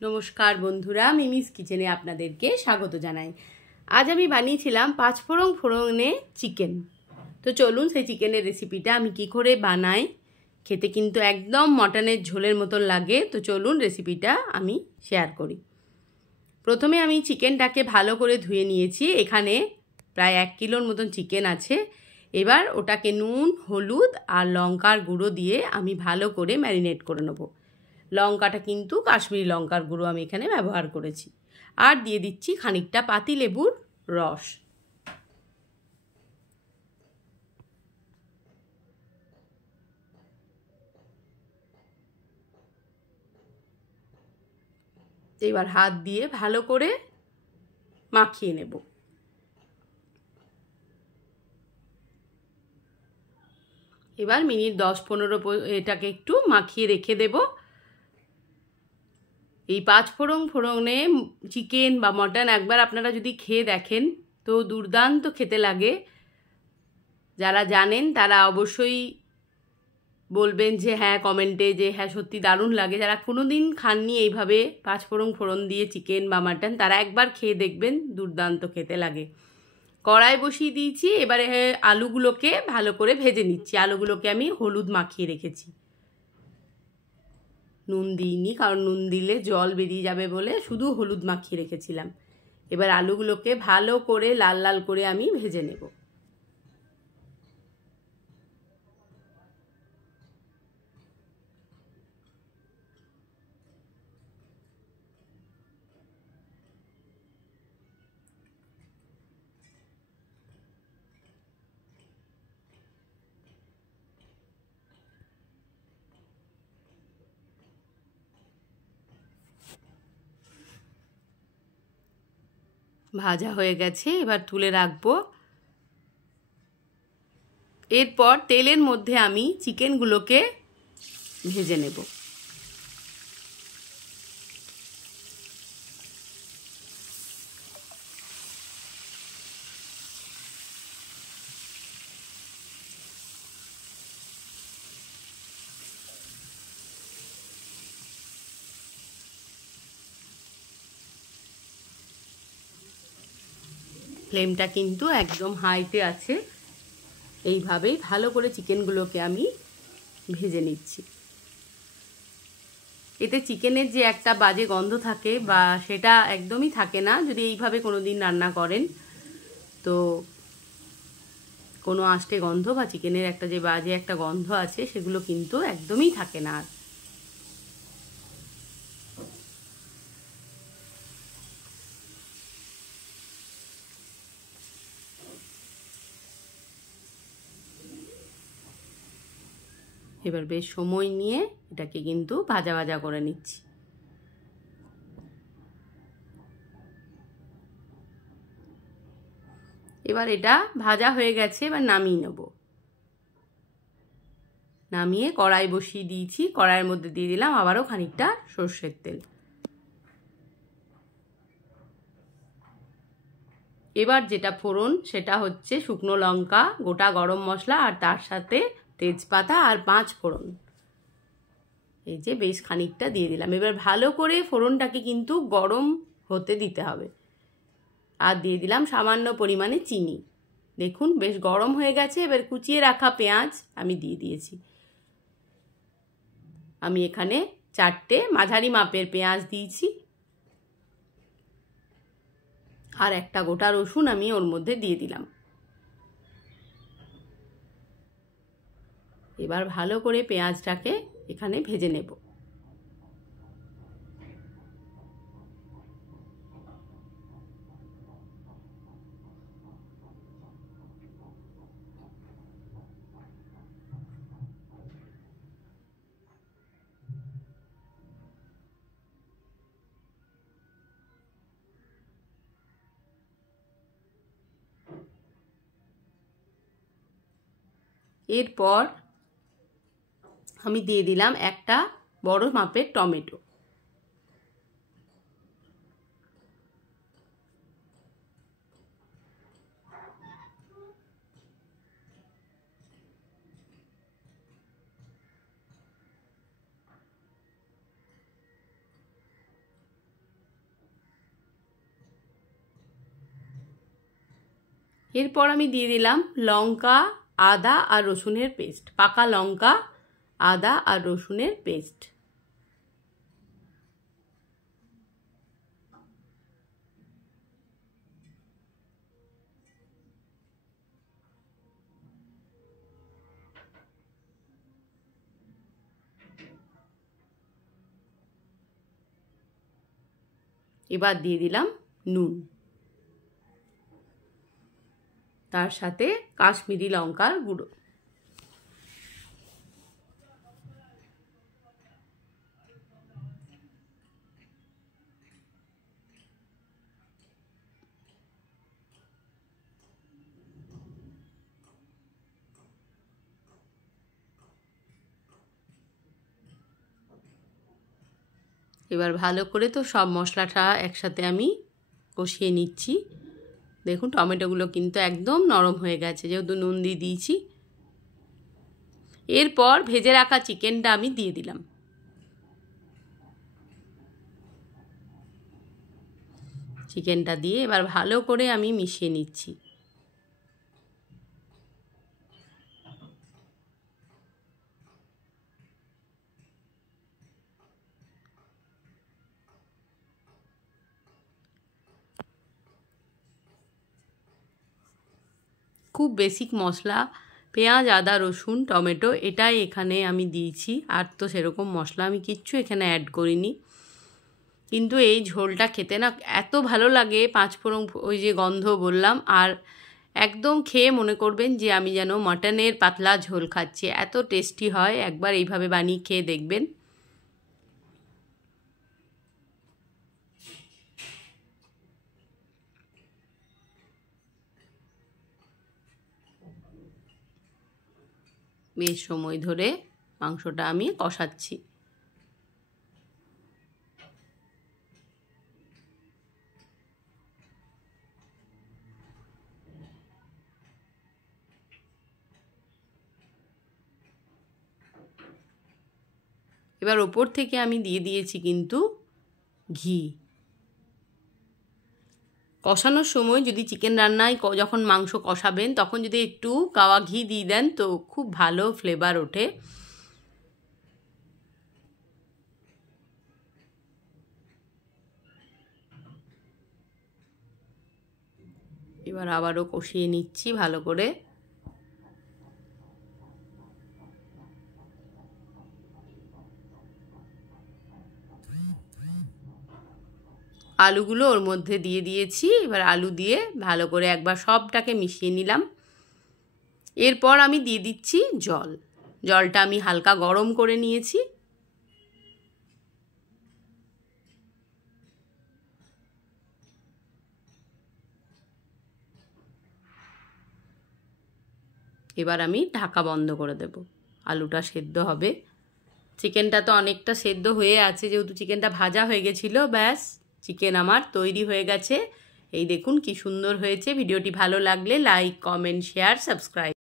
নমস্কার বন্ধুরা, মিমিস কিচেনে আপনাদেরকে স্বাগত জানাই। আজ আমি বানিয়েছিলাম পাঁচফোড়নে চিকেন। তো চলুন সেই চিকেনের রেসিপিটা আমি কি করে বানাই। খেতে কিন্তু একদম মটনের ঝোলের মতন লাগে। তো চলুন রেসিপিটা আমি শেয়ার করি। প্রথমে আমি চিকেনটাকে ভালো করে ধুয়ে নিয়েছি। এখানে প্রায় 1 কিলোর মতন চিকেন আছে। এবার ওটাকে নুন, হলুদ আর লঙ্কার গুঁড়ো দিয়ে আমি ভালো করে ম্যারিনেট করে নেব। লঙ্কাটা কিন্তু কাশ্মীরি লঙ্কার গুঁড়ো আমি এখানে ব্যবহার করেছি। আর দিয়ে দিচ্ছি খানিকটা পাতিলেবুর রস। এবার হাত দিয়ে ভালো করে মাখিয়ে নেব। এবার মিনিট 10-15 এটাকে একটু মাখিয়ে রেখে দেব। এই পাঁচফোড়নে চিকেন বা মটন একবার আপনারা যদি খেয়ে দেখেন তো দুর্দান্ত খেতে লাগে। যারা জানেন তারা অবশ্যই বলবেন যে হ্যাঁ, কমেন্টে যে হ্যাঁ সত্যি দারুণ লাগে। যারা কোনো দিন খাননি এইভাবে পাঁচফোড়ন দিয়ে চিকেন বা মাটন, তারা একবার খেয়ে দেখবেন, দুর্দান্ত খেতে লাগে। কড়াই বসিয়ে দিয়েছি। এবারে আলুগুলোকে ভালো করে ভেজে নিচ্ছি। আলুগুলোকে আমি হলুদ মাখিয়ে রেখেছি, নুন দিইনি, কারণ নুন দিলে জল বেরিয়ে যাবে বলে শুধু হলুদ মাখিয়ে রেখেছিলাম। এবার আলুগুলোকে ভালো করে লাল লাল করে আমি ভেজে নেব। ভাজা হয়ে গেছে, এবার তুলে রাখবো। এরপর তেলের মধ্যে আমি চিকেনগুলোকে ভেজে নেব। ফ্লেমটা কিন্তু একদম হাইতে আছে। এইভাবেই ভালো করে চিকেনগুলোকে আমি ভেজে নিচ্ছি। এতে চিকেনের যে একটা বাজে গন্ধ থাকে বা সেটা একদমই থাকে না যদি এইভাবে কোনো দিন রান্না করেন। তো কোনো আষ্টে গন্ধ বা চিকেনের একটা যে বাজে একটা গন্ধ আছে সেগুলো কিন্তু একদমই থাকে না। এবার বেশ সময় নিয়ে এটাকে কিন্তু ভাজা ভাজা করে নিচ্ছি। এবার এটা ভাজা হয়ে গেছে, এবার নামিয়ে নেব। নামিয়ে কড়াই বসিয়ে দিয়েছি। কড়াইয়ের মধ্যে দিয়ে দিলাম আবারও খানিকটা সর্ষের তেল। এবার যেটা ফোড়ন সেটা হচ্ছে শুকনো লঙ্কা, গোটা গরম মশলা আর তার সাথে তেজপাতা আর 5 ফোড়ন। এই যে বেশ খানিকটা দিয়ে দিলাম। এবার ভালো করে ফোড়নটাকে কিন্তু গরম হতে দিতে হবে। আর দিয়ে দিলাম সামান্য পরিমাণে চিনি। দেখুন বেশ গরম হয়ে গেছে। এবার কুচিয়ে রাখা পেঁয়াজ আমি দিয়ে দিয়েছি। আমি এখানে 4টে মাঝারি মাপের পেঁয়াজ দিয়েছি। আর একটা গোটা রসুন আমি ওর মধ্যে দিয়ে দিলাম। এবার ভালো করে পেঁয়াজটাকে এখানে ভেজে নেব। এরপর আমি দিয়ে দিলাম একটা বড় মাপের টমেটো। এরপর আমি দিয়ে দিলাম লঙ্কা, আদা আর রসুনের পেস্ট, পাকা লঙ্কা, আদা আর রসুনের পেস্ট। এবার দিয়ে দিলাম নুন, তার সাথে কাশ্মীরি লঙ্কার গুঁড়ো। এবার ভালো করে তো সব মশলাটা একসাথে আমি কষিয়ে নিচ্ছি। দেখুন টমেটোগুলো কিন্তু একদম নরম হয়ে গেছে, যেহেতু নুন দিয়ে দিয়েছি। এরপর ভেজে রাখা চিকেনটা আমি দিয়ে দিলাম। চিকেনটা দিয়ে এবার ভালো করে আমি মিশিয়ে নিচ্ছি। খুব বেসিক মশলা, পেঁয়াজ, আদা, রসুন, টমেটো, এটাই এখানে আমি দিয়েছি। আর তো সেরকম মশলা আমি কিচ্ছু এখানে অ্যাড করিনি। কিন্তু এই ঝোলটা খেতে না এত ভালো লাগে, পাঁচফোড়ন ওই যে গন্ধ বললাম, আর একদম খেয়ে মনে করবেন যে আমি যেন মাটনের পাতলা ঝোল খাচ্ছি, এত টেস্টি হয়। একবার এইভাবে বানিয়ে খেয়ে দেখবেন। বেশ সময় ধরে মাংসটা আমি কষাচ্ছি। এবার ওপর থেকে আমি দিয়ে দিয়েছি কিন্তু ঘি। কষানোর সময় যদি চিকেন রান্নায় যখন মাংস কষাবেন তখন যদি একটু গাওয়া ঘি দিয়ে দেন তো খুব ভালো ফ্লেভার ওঠে। এবার আবারও কষিয়ে নিচ্ছি ভালো করে। আলুগুলো ওর মধ্যে দিয়ে দিয়েছি। এবার আলু দিয়ে ভালো করে একবার সবটাকে মিশিয়ে নিলাম। এরপর আমি দিয়ে দিচ্ছি জল। জলটা আমি হালকা গরম করে নিয়েছি। এবার আমি ঢাকা বন্ধ করে দেব, আলুটা সেদ্ধ হবে। চিকেনটা তো অনেকটা সেদ্ধ হয়ে আছে, যেহেতু চিকেনটা ভাজা হয়ে গেছিলো। ব্যাস, চিকেন আমার তৈরি হয়ে গেছে। এই দেখুন কি সুন্দর হয়েছে। ভিডিওটি ভালো লাগলে লাইক, কমেন্ট, শেয়ার, সাবস্ক্রাইব।